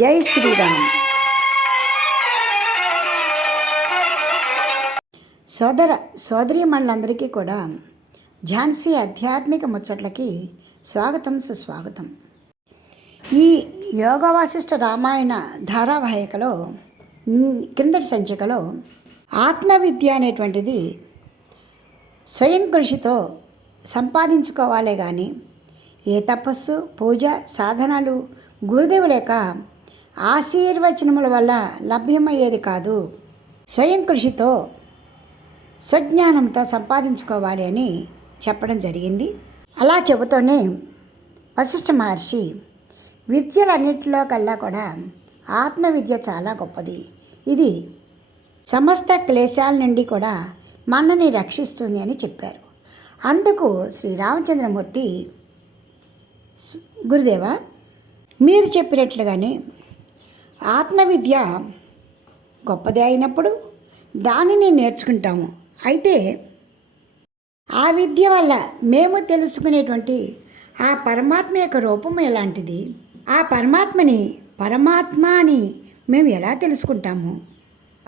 జై శ్రీరామ్. సోదర సోదరీమణులందరికీ కూడా ఝాన్సీ ఆధ్యాత్మిక ముచ్చట్లకి స్వాగతం సుస్వాగతం. ఈ యోగవాసిష్ట రామాయణ ధారావాహికలో క్రిందటి సంచికలో ఆత్మవిద్య అనేటువంటిది స్వయం కృషితో సంపాదించుకోవాలే కానీ ఏ తపస్సు పూజ సాధనాలు గురుదేవుల యొక్క ఆశీర్వచనముల వల్ల లభ్యమయ్యేది కాదు. స్వయం కృషితో స్వజ్ఞానంతో సంపాదించుకోవాలి అని చెప్పడం జరిగింది. అలా చెబుతూనే వశిష్ఠ మహర్షి విద్యలన్నింటిలో కల్లా కూడా ఆత్మవిద్య చాలా గొప్పది. ఇది సమస్త క్లేశాల నుండి కూడా మనని రక్షిస్తుంది అని చెప్పారు. అందుకు శ్రీరామచంద్రమూర్తి గురుదేవ మీరు చెప్పినట్లుగానే ఆత్మవిద్య గొప్పదే అయినప్పుడు దానిని నేర్చుకుంటాము. అయితే ఆ విద్య వల్ల మేము తెలుసుకునేటువంటి ఆ పరమాత్మ యొక్క రూపం ఎలాంటిది? ఆ పరమాత్మని పరమాత్మ అని మేము ఎలా తెలుసుకుంటాము?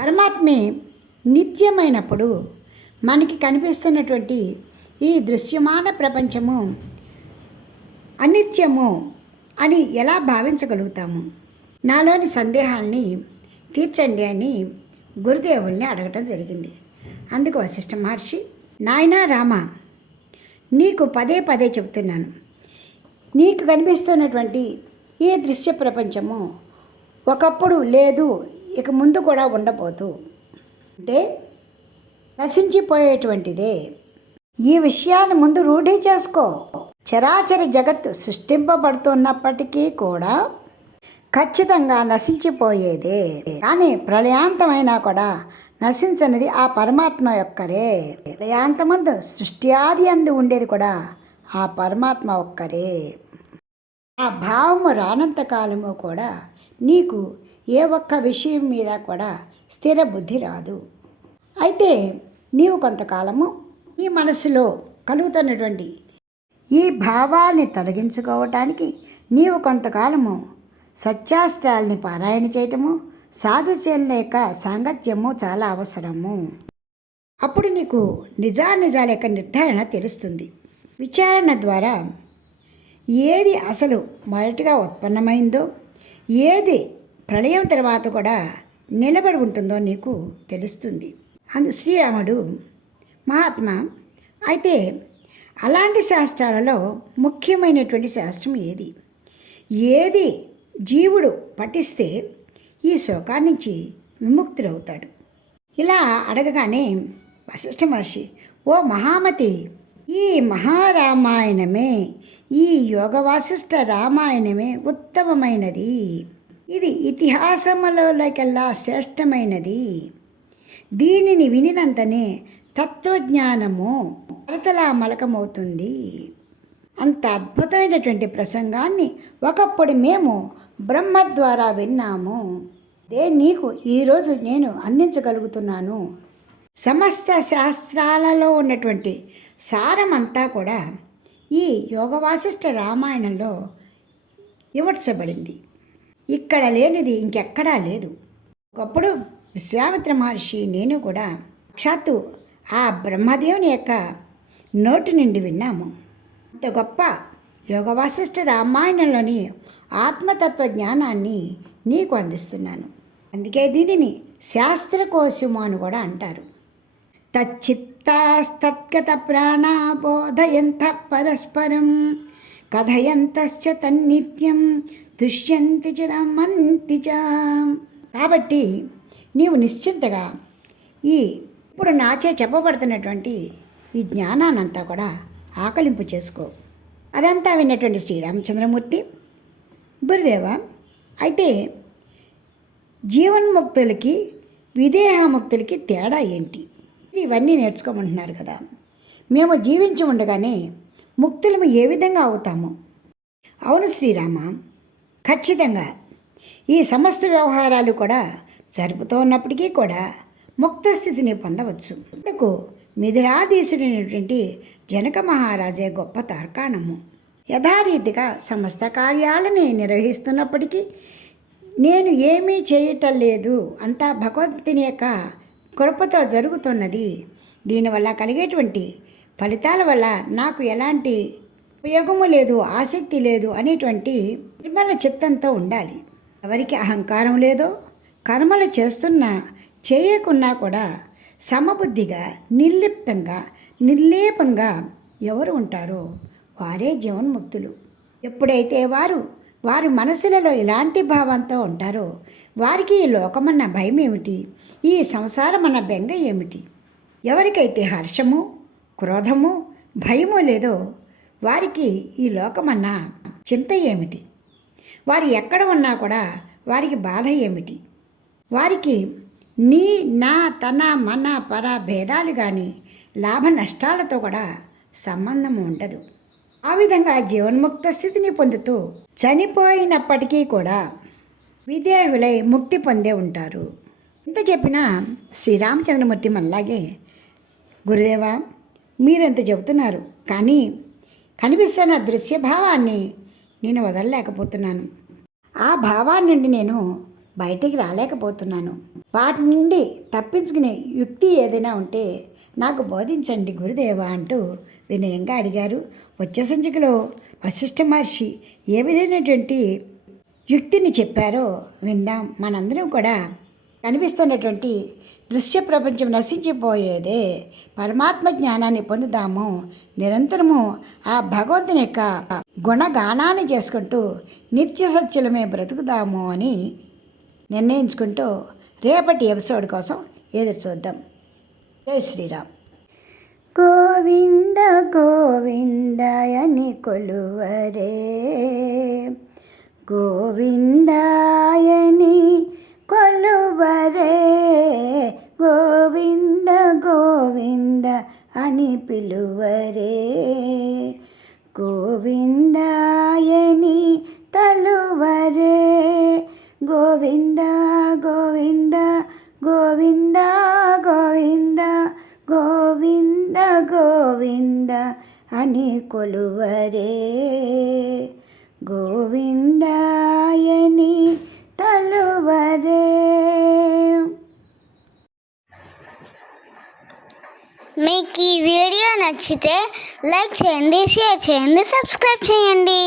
పరమాత్మే నిత్యమైనప్పుడు మనకి కనిపిస్తున్నటువంటి ఈ దృశ్యమాన ప్రపంచము అనిత్యము అని ఎలా భావించగలుగుతాము? నాలోని సందేహాల్ని తీర్చండి అని గురుదేవుల్ని అడగటం జరిగింది. అందుకు వశిష్ఠ మహర్షి నాయనా రామ నీకు పదే పదే చెబుతున్నాను. నీకు కనిపిస్తున్నటువంటి ఈ దృశ్య ప్రపంచము ఒకప్పుడు లేదు ఇక ముందు కూడా ఉండబోదు. అంటే నశించిపోయేటువంటిదే. ఈ విషయాన్ని ముందు రూఢీ చేసుకో. చరాచర జగత్తు సృష్టింపబడుతున్నప్పటికీ కూడా ఖచ్చితంగా నశించిపోయేదే. కానీ ప్రళయాంతమైనా కూడా నశించనిది ఆ పరమాత్మ యొక్కరే ప్రళయాంతమందు సృష్టి ఆది అందు ఉండేది కూడా ఆ పరమాత్మ ఒక్కరే. ఆ భావము రానంత కాలము కూడా నీకు ఏ ఒక్క విషయం మీద కూడా స్థిర బుద్ధి రాదు. అయితే నీవు కొంతకాలము నీ మనసులో కలుగుతున్నటువంటి ఈ భావాన్ని తొలగించుకోవటానికి నీవు కొంతకాలము సత్యాస్త్రాల్ని పారాయణ చేయటము సాధుశీల యొక్క సాంగత్యము చాలా అవసరము. అప్పుడు నీకు నిజానిజాల యొక్క నిర్ధారణ తెలుస్తుంది. విచారణ ద్వారా ఏది అసలు మొదటిగా ఉత్పన్నమైందో ఏది ప్రళయం తర్వాత కూడా నిలబడి ఉంటుందో నీకు తెలుస్తుంది. అందు శ్రీరాముడు మహాత్మా అయితే అలాంటి శాస్త్రాలలో ముఖ్యమైనటువంటి శాస్త్రం ఏది? ఏది జీవుడు పఠిస్తే ఈ శోకాన్ని నుంచి విముక్తుడవుతాడు. ఇలా అడగగానే వశిష్ఠ మహర్షి ఓ మహామతి ఈ మహారామాయణమే ఈ యోగ వాసిష్ఠ రామాయణమే ఉత్తమమైనది. ఇది ఇతిహాసములకెల్లా శ్రేష్టమైనది. దీనిని వినినంతనే తత్వజ్ఞానము భరతలా మలకమవుతుంది. అంత అద్భుతమైనటువంటి ప్రసంగాన్ని ఒకప్పుడు మేము బ్రహ్మ ద్వారా విన్నాము. దే నీకు ఈరోజు నేను అందించగలుగుతున్నాను. సమస్త శాస్త్రాలలో ఉన్నటువంటి సారమంతా కూడా ఈ యోగవాసిష్ట రామాయణంలో ఇమర్చబడింది ఇక్కడ లేనిది ఇంకెక్కడా లేదు. ఒకప్పుడు విశ్వామిత్ర మహర్షి నేను కూడా సాక్షాత్తు ఆ బ్రహ్మదేవుని యొక్క నోటి నుండి విన్నాము. అంత గొప్ప యోగవాసిష్ట రామాయణంలోని ఆత్మతత్వ జ్ఞానాన్ని నీకు అందిస్తున్నాను. అందుకే దీనిని శాస్త్రకోశము అని కూడా అంటారు. తచ్చిత్తాస్తద్గత ప్రాణాబోధయంత పరస్పరం కథయంతశ్చ తన్నిత్యం దుష్యంతి చ రమంతి చ. కాబట్టి నీవు నిశ్చింతగా ఈ ఇప్పుడు నాచే చెప్పబడుతున్నటువంటి ఈ జ్ఞానాన్నంతా కూడా ఆకలింపు చేసుకో. అదంతా విన్నటువంటి శ్రీరామచంద్రమూర్తి గురుదేవ అయితే జీవన్ముక్తులకి విదేహముక్తులకి తేడా ఏంటి? ఇవన్నీ నేర్చుకోమంటున్నారు కదా. మేము జీవించి ఉండగానే ముక్తులము ఏ విధంగా అవుతాము? అవును శ్రీరామ ఖచ్చితంగా. ఈ సమస్త వ్యవహారాలు కూడా జరుపుతూ ఉన్నప్పటికీ కూడా ముక్త స్థితిని పొందవచ్చు. అందుకు మిథిలాధీశుడైనటువంటి జనక మహారాజే గొప్ప తార్కాణము. యథారీతిగా సమస్త కార్యాలని నిర్వహిస్తున్నప్పటికీ నేను ఏమీ చేయటం లేదు అంతా భగవంతుని యొక్క కృపతో జరుగుతున్నది. దీనివల్ల కలిగేటువంటి ఫలితాల వల్ల నాకు ఎలాంటి ఉపయోగము లేదు ఆసక్తి లేదు అనేటువంటి నిర్మల చిత్తంతో ఉండాలి. ఎవరికి అహంకారం లేదో కర్మలు చేస్తున్నా చేయకున్నా కూడా సమబుద్ధిగా నిర్లిప్తంగా నిర్లేపంగా ఎవరు ఉంటారో? వారే జీవన్ముక్తులు. ఎప్పుడైతే వారు వారి మనసులలో ఇలాంటి భావంతో ఉంటారో వారికి ఈ లోకమన్న భయం ఏమిటి ఈ సంసారం అన్న బెంగ ఏమిటి? ఎవరికైతే హర్షము క్రోధము భయము లేదో వారికి ఈ లోకమన్న చింత ఏమిటి? వారు ఎక్కడ ఉన్నా కూడా వారికి బాధ ఏమిటి? వారికి నీ నా తన మన పర భేదాలు కానీ లాభ నష్టాలతో కూడా సంబంధం ఉండదు. ఆ విధంగా జీవన్ముక్త స్థితిని పొందుతూ చనిపోయినప్పటికీ కూడా విదేహులై ముక్తి పొందే ఉంటారు. ఇంత చెప్పినా శ్రీరామచంద్రమూర్తి మనలాగే గురుదేవా మీరెంత చెబుతున్నారు? కానీ కనిపిస్తున్న దృశ్య భావాన్ని నేను వదలలేకపోతున్నాను. ఆ భావాన్ని నుండి నేను బయటికి రాలేకపోతున్నాను. వాటి నుండి తప్పించుకునే యుక్తి ఏదైనా ఉంటే నాకు బోధించండి గురుదేవా అంటూ వినయంగా అడిగారు. వచ్చే సంచికలో వశిష్ఠ మహర్షి ఏ విధమైనటువంటి యుక్తిని చెప్పారో విందాం. మనందరం కూడా కనిపిస్తున్నటువంటి దృశ్య ప్రపంచం నశించిపోయేదే. పరమాత్మ జ్ఞానాన్ని పొందుదాము. నిరంతరము ఆ భగవంతుని యొక్క గుణగానాన్ని చేసుకుంటూ నిత్య సత్యులమే బ్రతుకుదాము అని నిర్ణయించుకుంటూ రేపటి ఎపిసోడ్ కోసం ఎదురు చూద్దాం. జై శ్రీరామ్. గోవింద గోవిందయని కొలువరే గోవిందాయని కొలువరే గోవింద గోవింద అని పిలువరే గోవిందాయని తలువరే గోవింద గోవింద అని కొలువరే. గోవిందాయని తలువరే. మీకు ఈ వీడియో నచ్చితే లైక్ చేయండి షేర్ చేయండి సబ్స్క్రైబ్ చేయండి.